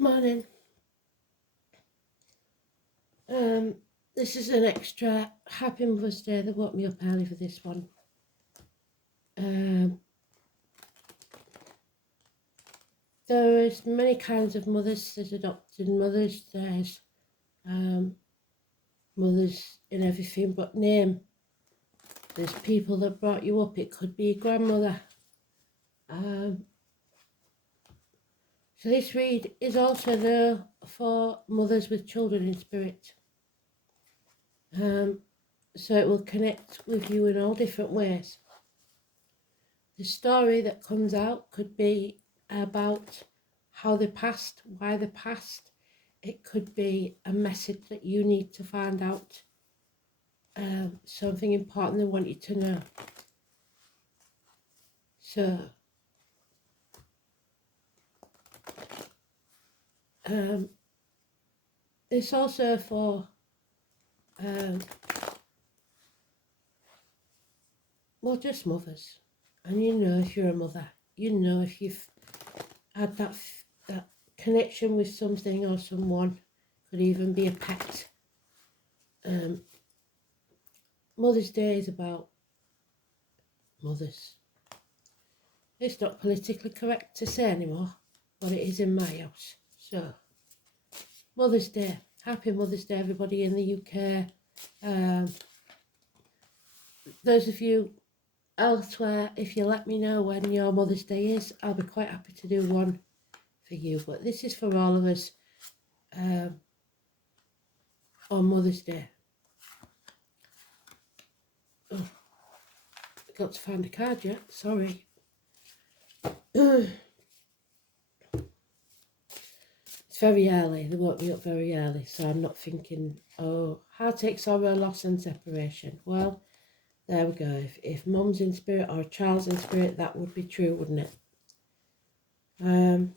Morning. This is an extra Happy Mother's Day. They woke me up early for this one. There is many kinds of mothers. There's adopted mothers. There's mothers in everything but name. There's people that brought you up. It could be a grandmother. So this read is also there for mothers with children in spirit. So it will connect with you in all different ways. The story that comes out could be about how they passed, why they passed. It could be a message that you need to find out, something important they want you to know. So, it's also for well, just mothers. And you know if you're a mother, you know if you've had that connection with something or someone, could even be a pet. Mother's Day is about mothers. It's not politically correct to say anymore, but it is in my house. So, Mother's Day. Happy Mother's Day, everybody in the UK. Those of you elsewhere, if you let me know when your Mother's Day is, I'll be quite happy to do one for you. But this is for all of us on Mother's Day. Oh, I've got to find a card yet, sorry. It's very early, they woke me up very early, so I'm not thinking, oh, heartache, sorrow, loss and separation. Well, there we go. If mum's in spirit or a child's in spirit, that would be true, wouldn't it?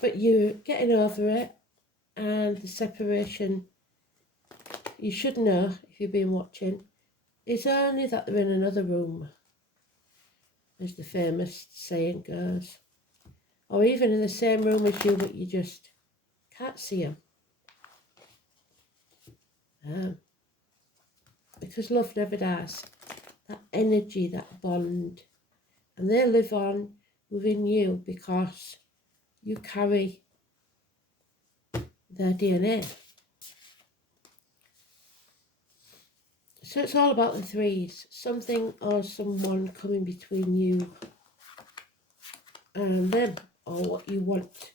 But you're getting over it, and the separation, you should know if you've been watching, is only that they're in another room, as the famous saying goes. Or even in the same room as you, but you just can't see them. Because love never dies. That energy, that bond. And they live on within you because you carry their DNA. So it's all about the threes. Something or someone coming between you and them, or what you want.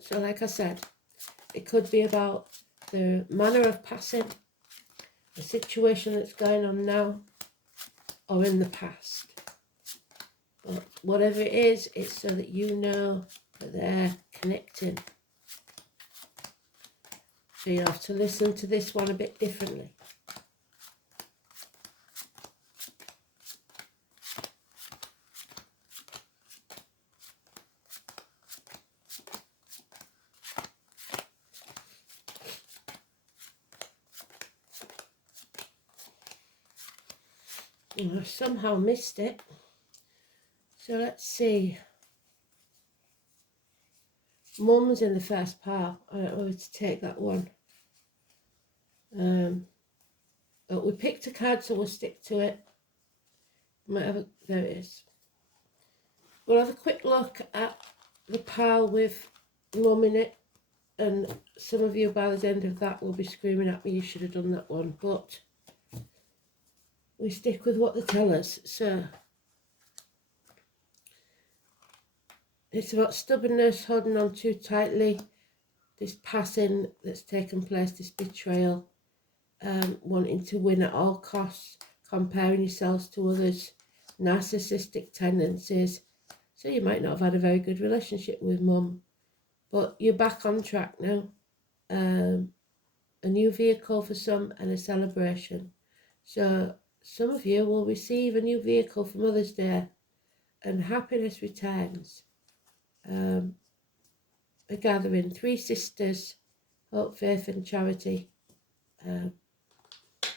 So like I said, it could be about the manner of passing, the situation that's going on now, or in the past. But whatever it is, it's so that you know that they're connecting. So you have to listen to this one a bit differently. I somehow missed it. So let's see. Mum's in the first pile. I don't know where to take that one. But we picked a card, so we'll stick to it. There it is. We'll have a quick look at the pile with Mum in it. And some of you by the end of that will be screaming at me, you should have done that one. But we stick with what they tell us. So it's about stubbornness, holding on too tightly, this passing that's taken place, this betrayal, wanting to win at all costs, comparing yourselves to others, narcissistic tendencies. So you might not have had a very good relationship with Mum, but you're back on track now. A new vehicle for some and a celebration. So some of you will receive a new vehicle for Mother's Day and happiness returns. A gathering, three sisters, hope, faith and charity.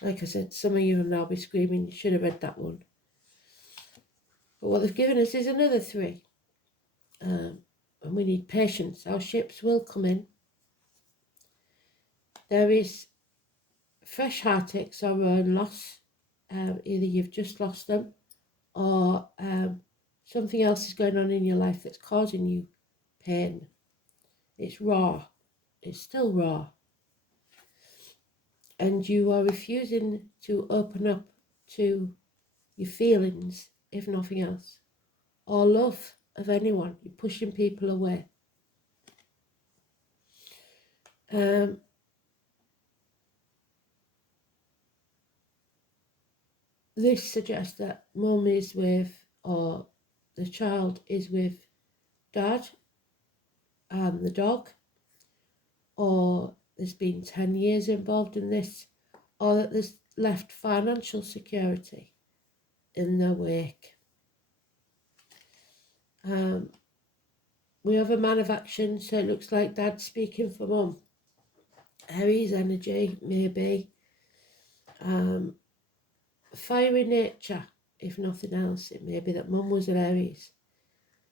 Like I said, some of you will now be screaming, you should have read that one. But what they've given us is another 3. And we need patience. Our ships will come in. There is fresh heartaches or loss. Either you've just lost them, or something else is going on in your life that's causing you pain. It's raw. It's still raw. And you are refusing to open up to your feelings, if nothing else, or love of anyone. You're pushing people away. This suggests that mum is with, or the child is with dad and the dog, or there's been 10 years involved in this, or that there's left financial security in their wake. We have a man of action, so it looks like dad's speaking for mum. Aries energy, maybe. Fiery nature, if nothing else. It may be that mum was an Aries,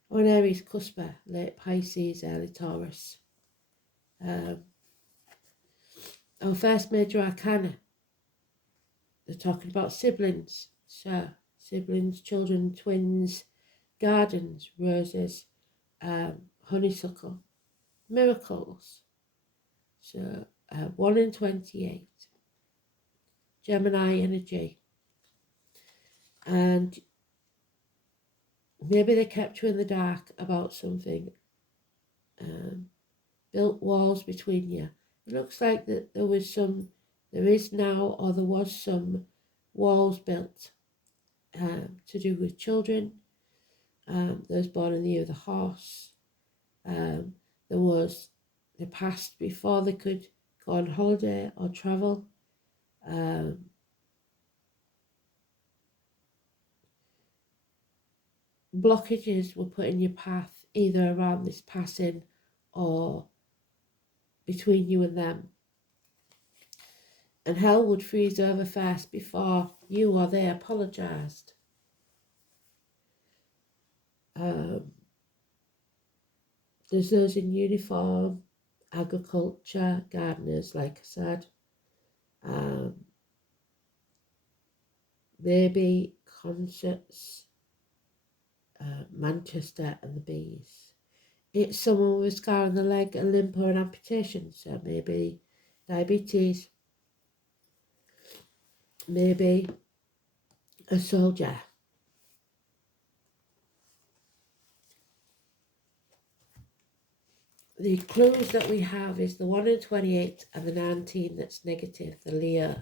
or an Aries cusper, late Pisces, early Taurus. Our first major arcana, they're talking about siblings. So, siblings, children, twins, gardens, roses, honeysuckle, miracles. So, 1 in 28. Gemini energy. And maybe they kept you in the dark about something. Built walls between you. It looks like that there is now, or there was some walls built to do with children. Those born in the year of the horse. There was the past before they could go on holiday or travel. Blockages were put in your path, either around this passing or between you and them. And hell would freeze over first before you or they apologised. There's those in uniform, agriculture, gardeners, like I said. Maybe concerts, Manchester and the Bees. It's someone with a scar on the leg, a limp or an amputation, so maybe diabetes, maybe a soldier. The clues that we have is the 1 in 28 and the 19 that's negative, the Leo.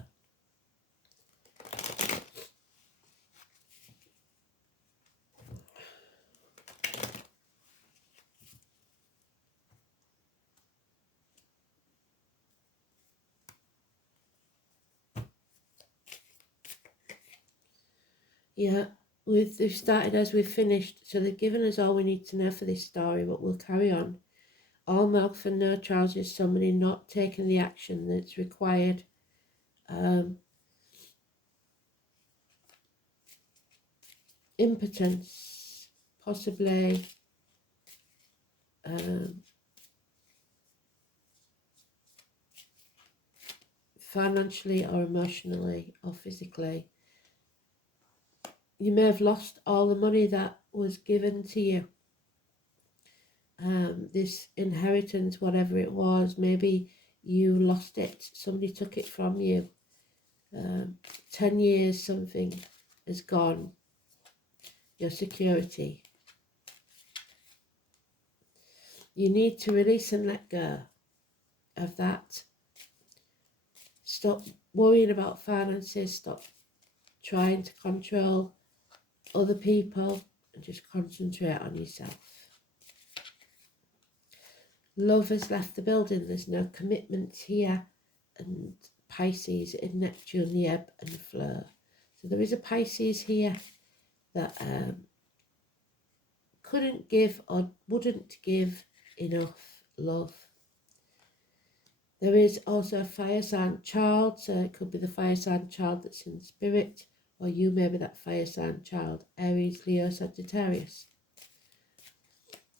Yeah, we've started as we've finished, so they've given us all we need to know for this story, but we'll carry on. All mouth and no trousers, somebody not taking the action that's required. Impotence, possibly. Financially or emotionally or physically. You may have lost all the money that was given to you. This inheritance, whatever it was, maybe you lost it, somebody took it from you. 10 years something has gone, your security. You need to release and let go of that. Stop worrying about finances, stop trying to control other people, and just concentrate on yourself. Love has left the building, there's no commitment here, and Pisces in Neptune, the ebb and flow. So there is a Pisces here that couldn't give or wouldn't give enough love. There is also a fire sign child, so it could be the fire sign child that's in spirit, or you may be that fire sign child, Aries, Leo, Sagittarius.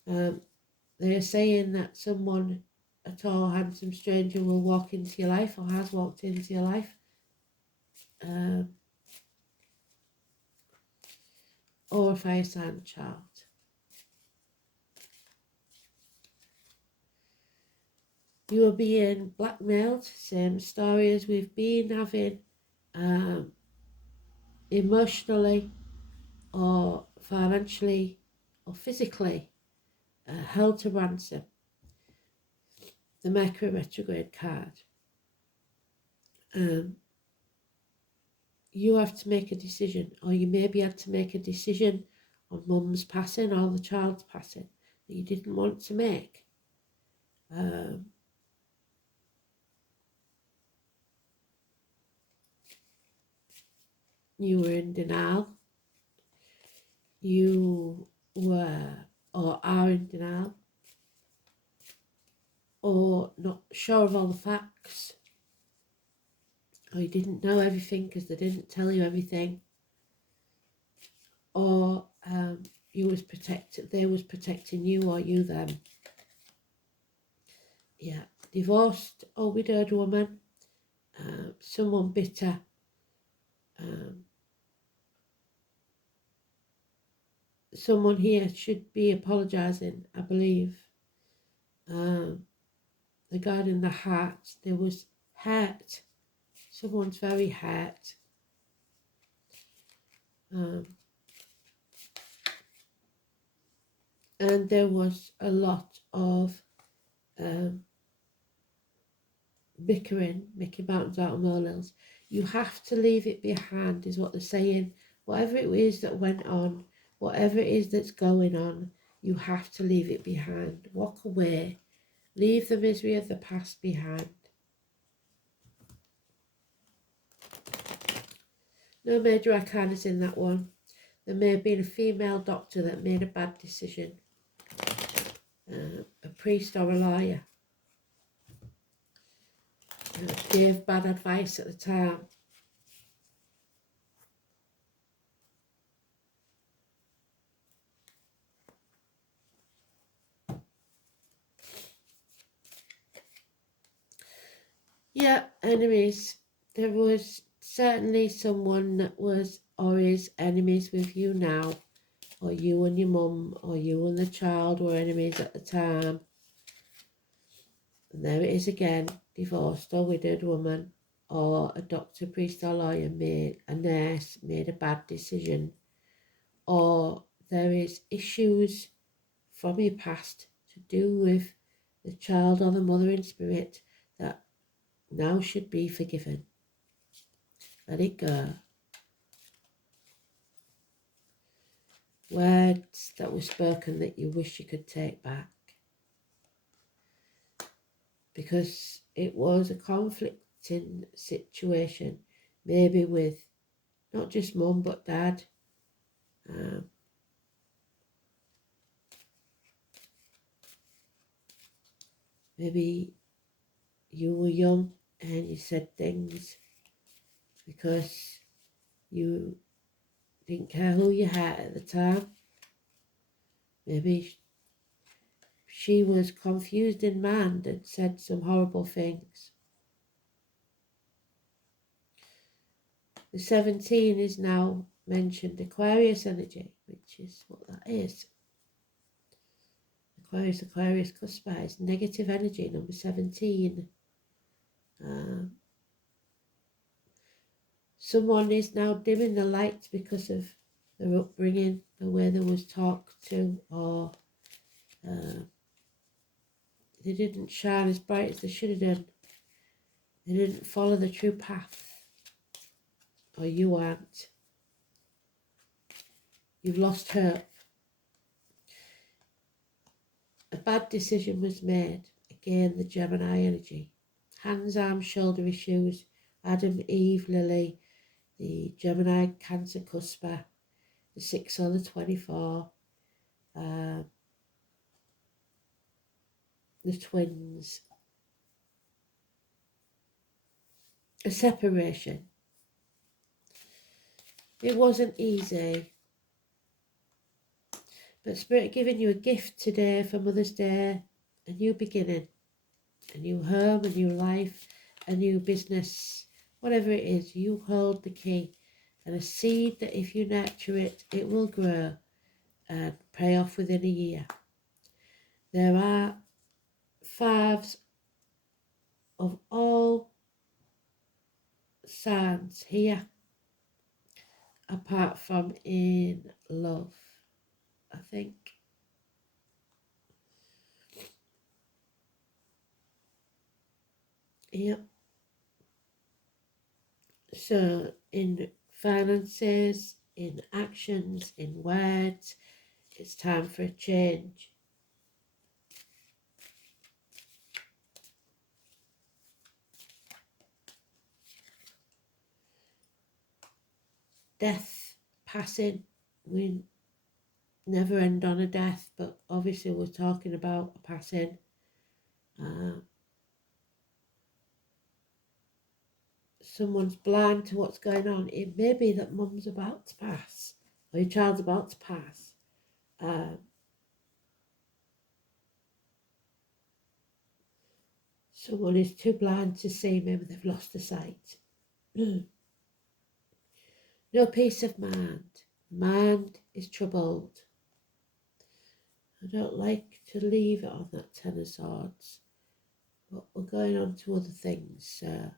They are saying that someone, a tall, handsome stranger, will walk into your life or has walked into your life. Or a fire sign child. You are being blackmailed, same story as we've been having, emotionally or financially or physically, held to ransom. The Mercury retrograde card. You have to make a decision, or you maybe had to make a decision on mum's passing or the child's passing that you didn't want to make. You were in denial. You were or are in denial, or not sure of all the facts, or you didn't know everything because they didn't tell you everything, or you was protected, they was protecting you or you them. Yeah, divorced or widowed woman, someone bitter, someone here should be apologising, I believe. Regarding the heart, there was hurt. Someone's very hurt. And there was a lot of bickering, making mountains out of molehills. You have to leave it behind, is what they're saying. Whatever it is that went on, whatever it is that's going on, you have to leave it behind. Walk away. Leave the misery of the past behind. No major arcanas in that one. There may have been a female doctor that made a bad decision. A priest or a lawyer. Gave bad advice at the time. Yeah, enemies. There was certainly someone that was or is enemies with you now, or you and your mum, or you and the child were enemies at the time. And there it is again, divorced or widowed woman, or a doctor, priest or lawyer a nurse made a bad decision, or there is issues from your past to do with the child or the mother in spirit that now should be forgiven. Let it go. Words that were spoken that you wish you could take back. Because it was a conflicting situation, maybe with not just mum but dad. Maybe you were young and you said things because you didn't care who you had at the time. Maybe she was confused in mind and said some horrible things. The 17 is now mentioned Aquarius energy, which is what that is. Aquarius cuspa is negative energy, number 17. Someone is now dimming the lights because of their upbringing, the way they was talked to, or they didn't shine as bright as they should have done. They didn't follow the true path, or you aren't. You've lost hope. A bad decision was made. Again, the Gemini energy. Hands, arms, shoulder issues. Adam, Eve, Lily. The Gemini, Cancer, Cuspa. The 6 or the 24. The twins. a separation. It wasn't easy. But Spirit giving you a gift today for Mother's Day, a new beginning, a new home, a new life, a new business, whatever it is, you hold the key. And a seed that if you nurture it, it will grow and pay off within a year. There are fives of all signs here, apart from in love, I think. Yep. So in finances, in actions, in words, it's time for a change. Death, passing, we never end on a death, but obviously we're talking about a passing. Someone's blind to what's going on. It may be that mum's about to pass, or your child's about to pass. Someone is too blind to see, maybe they've lost the sight. No peace of mind. Mind is troubled. I don't like to leave it on that Ten of Swords, but we're going on to other things. So,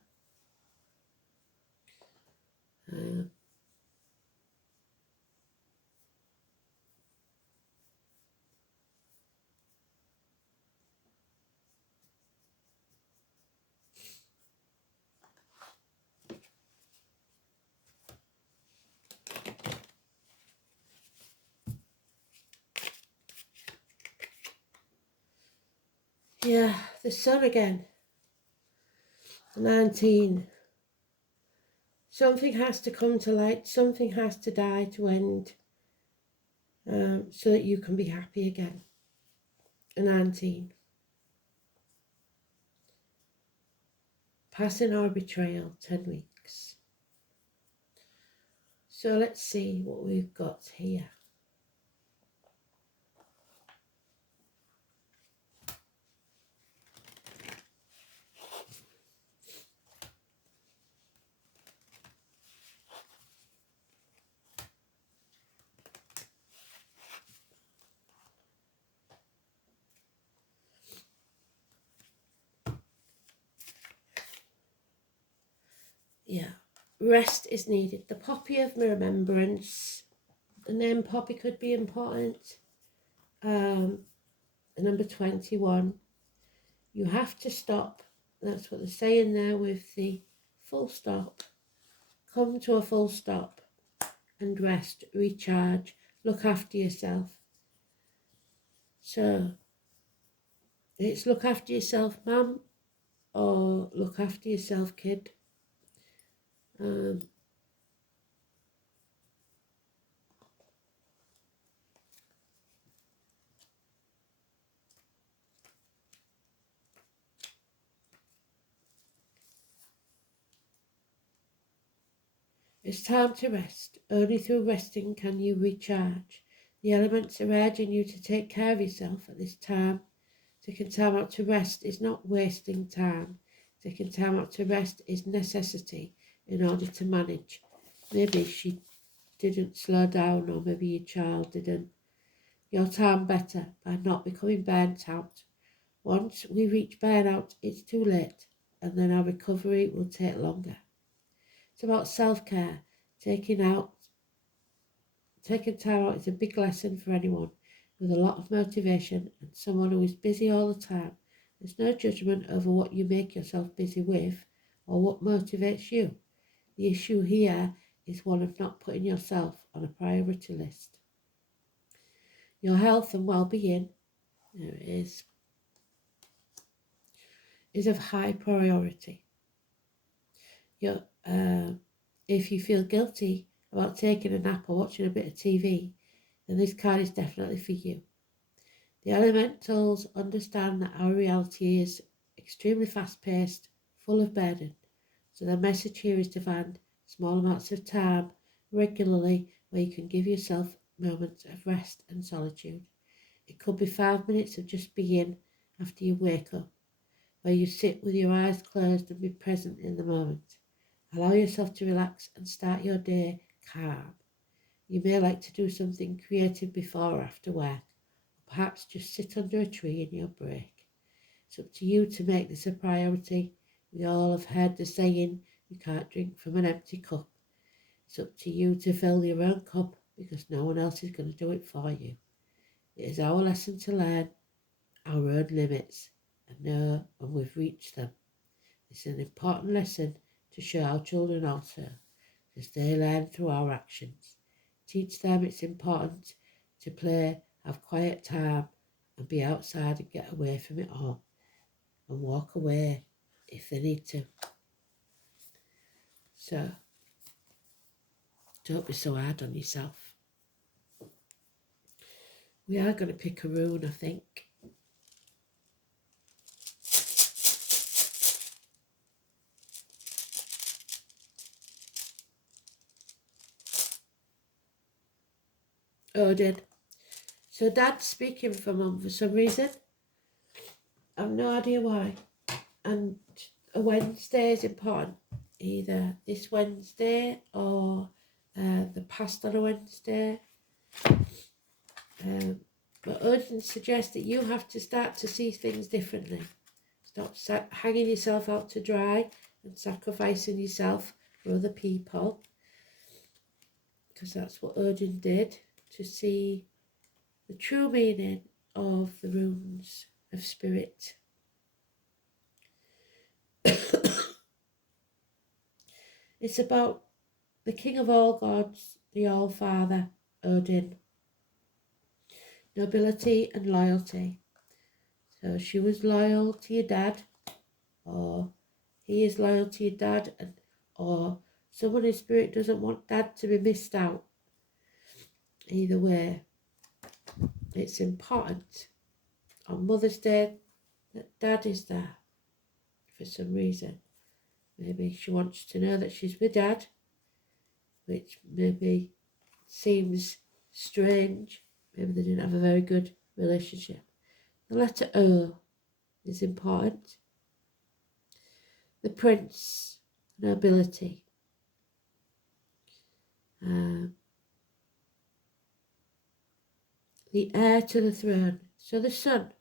yeah, the sun again. 19. Something has to come to light. Something has to die to end, so that you can be happy again. 19. Passing or betrayal, 10 weeks. So let's see what we've got here. Yeah, rest is needed. The poppy of remembrance. The name poppy could be important. Number 21. You have to stop. That's what they're saying there with the full stop. Come to a full stop and rest, recharge, look after yourself. So it's look after yourself, mum, or look after yourself, kid. It's time to rest. Only through resting can you recharge. The elements are urging you to take care of yourself at this time. Taking time out to rest is not wasting time. Taking time out to rest is necessity in order to manage. Maybe she didn't slow down, or maybe your child didn't. Your time better by not becoming burnt out. Once we reach burnout, it's too late, and then our recovery will take longer. It's about self-care. Taking time out is a big lesson for anyone with a lot of motivation and someone who is busy all the time. There's no judgment over what you make yourself busy with or what motivates you. The issue here is one of not putting yourself on a priority list. Your health and well-being, there it is of high priority. If you feel guilty about taking a nap or watching a bit of TV, then this card is definitely for you. The elementals understand that our reality is extremely fast-paced, full of burden. So the message here is to find small amounts of time regularly where you can give yourself moments of rest and solitude. It could be 5 minutes of just being after you wake up, where you sit with your eyes closed and be present in the moment. Allow yourself to relax and start your day calm. You may like to do something creative before or after work, or perhaps just sit under a tree in your break. It's up to you to make this a priority. We all have heard the saying, you can't drink from an empty cup. It's up to you to fill your own cup because no one else is going to do it for you. It is our lesson to learn our own limits and know when we've reached them. It's an important lesson to show our children also, because they learn through our actions. Teach them it's important to play, have quiet time, and be outside and get away from it all, and walk away if they need to. So, don't be so hard on yourself. We are going to pick a rune, I think. Odin. So Dad's speaking for Mum for some reason. I've no idea why. And a Wednesday is important. Either this Wednesday or the past on a Wednesday. But Odin suggests that you have to start to see things differently. Stop hanging yourself out to dry and sacrificing yourself for other people. Because that's what Odin did, to see the true meaning of the runes of spirit. It's about the king of all gods, the All-Father, Odin. Nobility and loyalty. So she was loyal to your dad, or he is loyal to your dad, or someone in spirit doesn't want dad to be missed out. Either way, it's important on Mother's Day that dad is there for some reason. Maybe she wants to know that she's with dad, which maybe seems strange. Maybe they didn't have a very good relationship. The letter O is important. The prince, nobility. The heir to the throne, so the son.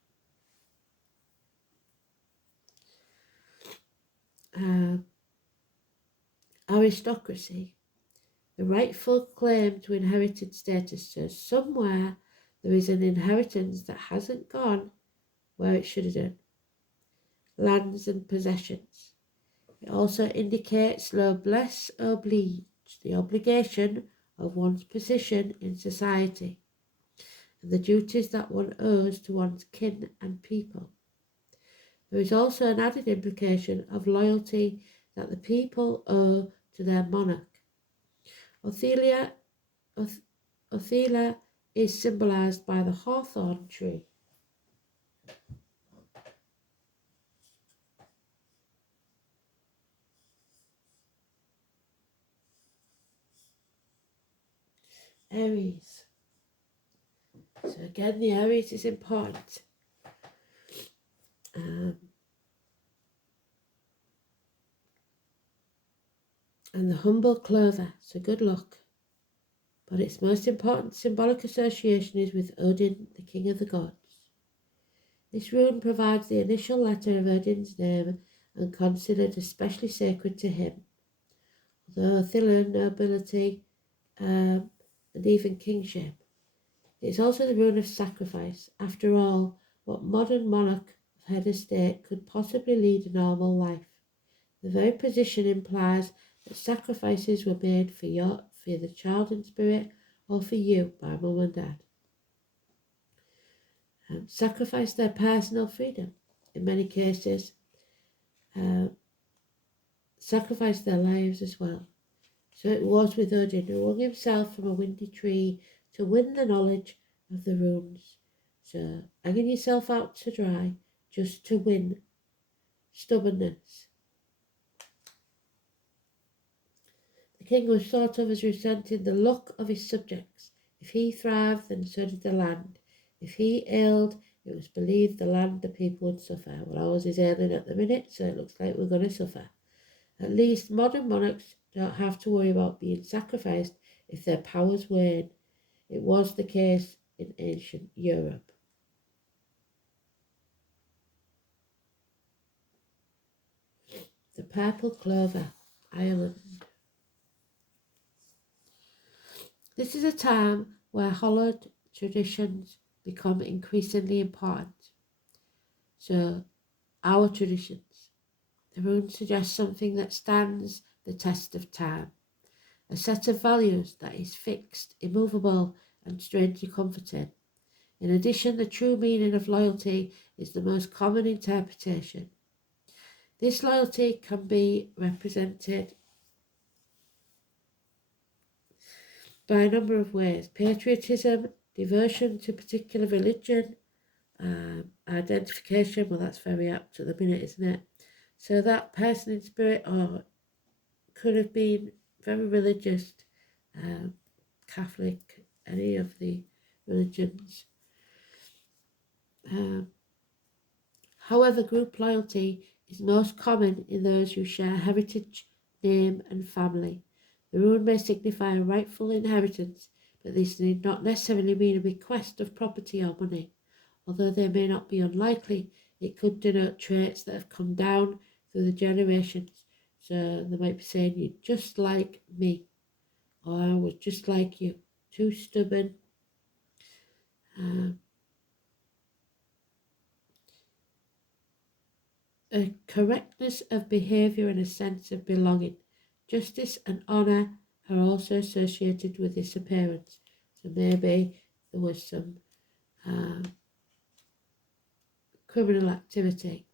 Aristocracy, the rightful claim to inherited status. So somewhere there is an inheritance that hasn't gone where it should have done. Lands and possessions. It also indicates noblesse oblige, the obligation of one's position in society, and the duties that one owes to one's kin and people. There is also an added implication of loyalty that the people owe to their monarch. Othelia is symbolised by the hawthorn tree. Aries. So again, the Aries is important. And the humble clover, so good luck. But its most important symbolic association is with Odin, the king of the gods. This rune provides the initial letter of Odin's name and considered especially sacred to him. Although Othila, nobility, and even kingship, it is also the rune of sacrifice. After all, what modern monarch of head of state could possibly lead a normal life? The very position implies that sacrifices were made for the child in spirit or for you by mum and dad. Sacrifice their personal freedom. In many cases, sacrifice their lives as well. So it was with Odin, who hung himself from a windy tree to win the knowledge of the runes. So hanging yourself out to dry just to win stubbornness. king was thought of as resenting the luck of his subjects. If he thrived, then so did the land. If he ailed, it was believed the land, the people would suffer. Well, ours is ailing at the minute, so it looks like we're going to suffer. At least modern monarchs don't have to worry about being sacrificed if their powers wane. It was the case in ancient Europe. The purple clover, Ireland. This is a time where hallowed traditions become increasingly important. So, our traditions. The rune suggests something that stands the test of time. A set of values that is fixed, immovable, and strangely comforting. In addition, the true meaning of loyalty is the most common interpretation. This loyalty can be represented by a number of ways: patriotism, devotion to a particular religion, identification. Well, that's very apt at the minute, isn't it? So that person in spirit or could have been very religious, Catholic, any of the religions. However, group loyalty is most common in those who share heritage, name, and family. The rune may signify a rightful inheritance, but this need not necessarily mean a bequest of property or money. Although they may not be unlikely, it could denote traits that have come down through the generations. So they might be saying, "You're just like me," or "I was just like you, too stubborn." A correctness of behaviour and a sense of belonging. Justice and honour are also associated with this appearance. So maybe there was some criminal activity.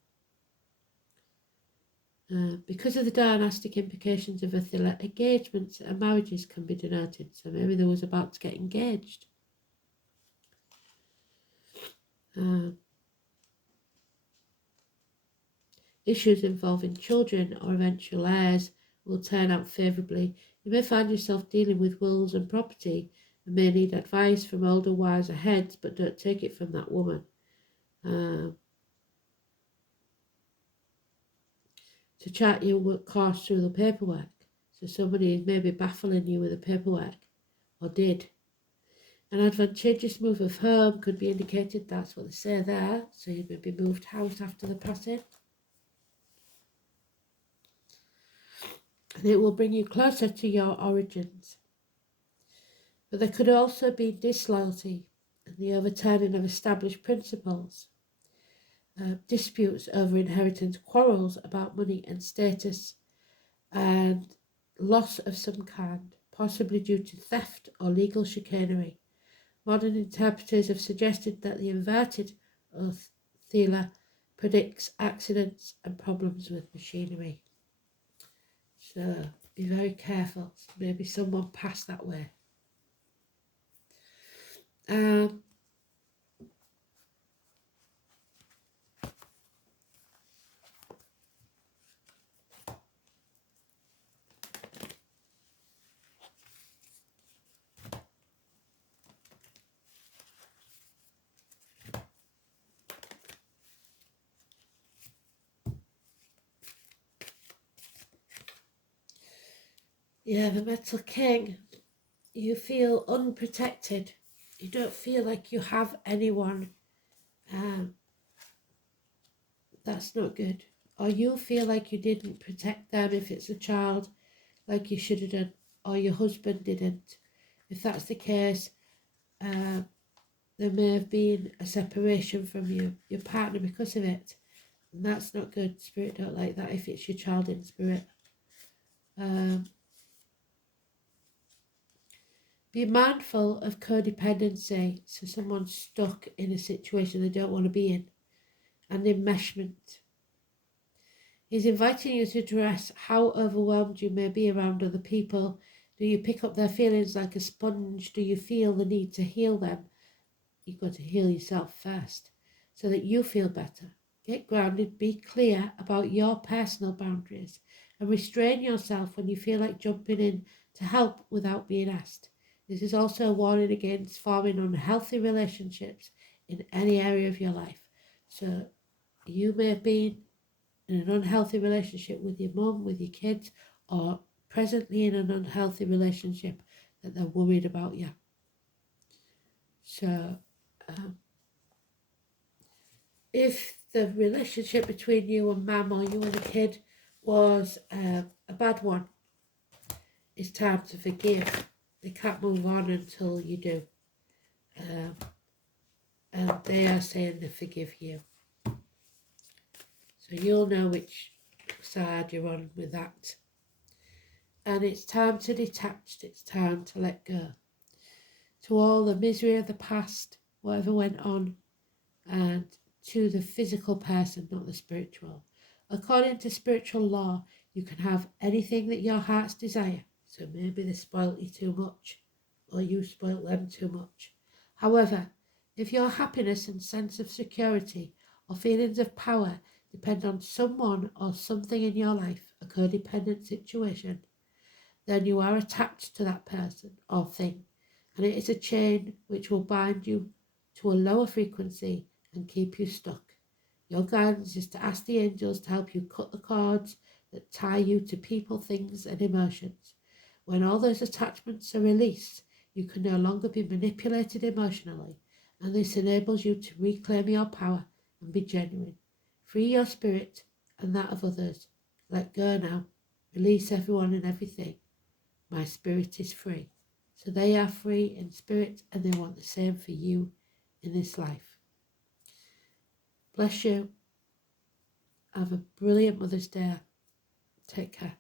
Because of the dynastic implications of Attila, engagements and marriages can be denoted. So maybe they was about to get engaged. Issues involving children or eventual heirs will turn out favourably. You may find yourself dealing with wills and property and may need advice from older, wiser heads, but don't take it from that woman. To chart your course through the paperwork. So somebody is maybe baffling you with the paperwork, or did. An advantageous move of home could be indicated, that's what they say there. So you maybe moved house after the passing. And it will bring you closer to your origins. But there could also be disloyalty and the overturning of established principles, disputes over inheritance, quarrels about money and status, and loss of some kind, possibly due to theft or legal chicanery. Modern interpreters have suggested that the inverted Attila predicts accidents and problems with machinery. So be very careful. Maybe someone passed that way. Yeah, the Metal King. You feel unprotected. You don't feel like you have anyone. That's not good. Or you feel like you didn't protect them if it's a child, like you should have done, or your husband didn't. If that's the case, there may have been a separation from your partner because of it. And that's not good. Spirit don't like that if it's your child in spirit. Be mindful of codependency. So someone's stuck in a situation they don't want to be in. And enmeshment. He's inviting you to address how overwhelmed you may be around other people. Do you pick up their feelings like a sponge? Do you feel the need to heal them? You've got to heal yourself first so that you feel better. Get grounded, be clear about your personal boundaries, and restrain yourself when you feel like jumping in to help without being asked. This is also a warning against forming unhealthy relationships in any area of your life. So you may have been in an unhealthy relationship with your mum, with your kids, or presently in an unhealthy relationship that they're worried about you. So if the relationship between you and mum or you and the kid was a bad one, it's time to forgive. They can't move on until you do. And they are saying they forgive you. So you'll know which side you're on with that. And it's time to detach, it's time to let go. To all the misery of the past, whatever went on, and to the physical person, not the spiritual. According to spiritual law, you can have anything that your heart's desire. So maybe they spoilt you too much, or you spoilt them too much. However, if your happiness and sense of security or feelings of power depend on someone or something in your life, a codependent situation, then you are attached to that person or thing, and it is a chain which will bind you to a lower frequency and keep you stuck. Your guidance is to ask the angels to help you cut the cords that tie you to people, things, and emotions. When all those attachments are released, you can no longer be manipulated emotionally, and this enables you to reclaim your power and be genuine. Free your spirit and that of others. Let go now. Release everyone and everything. My spirit is free. So they are free in spirit, and they want the same for you in this life. Bless you. Have a brilliant Mother's Day. Take care.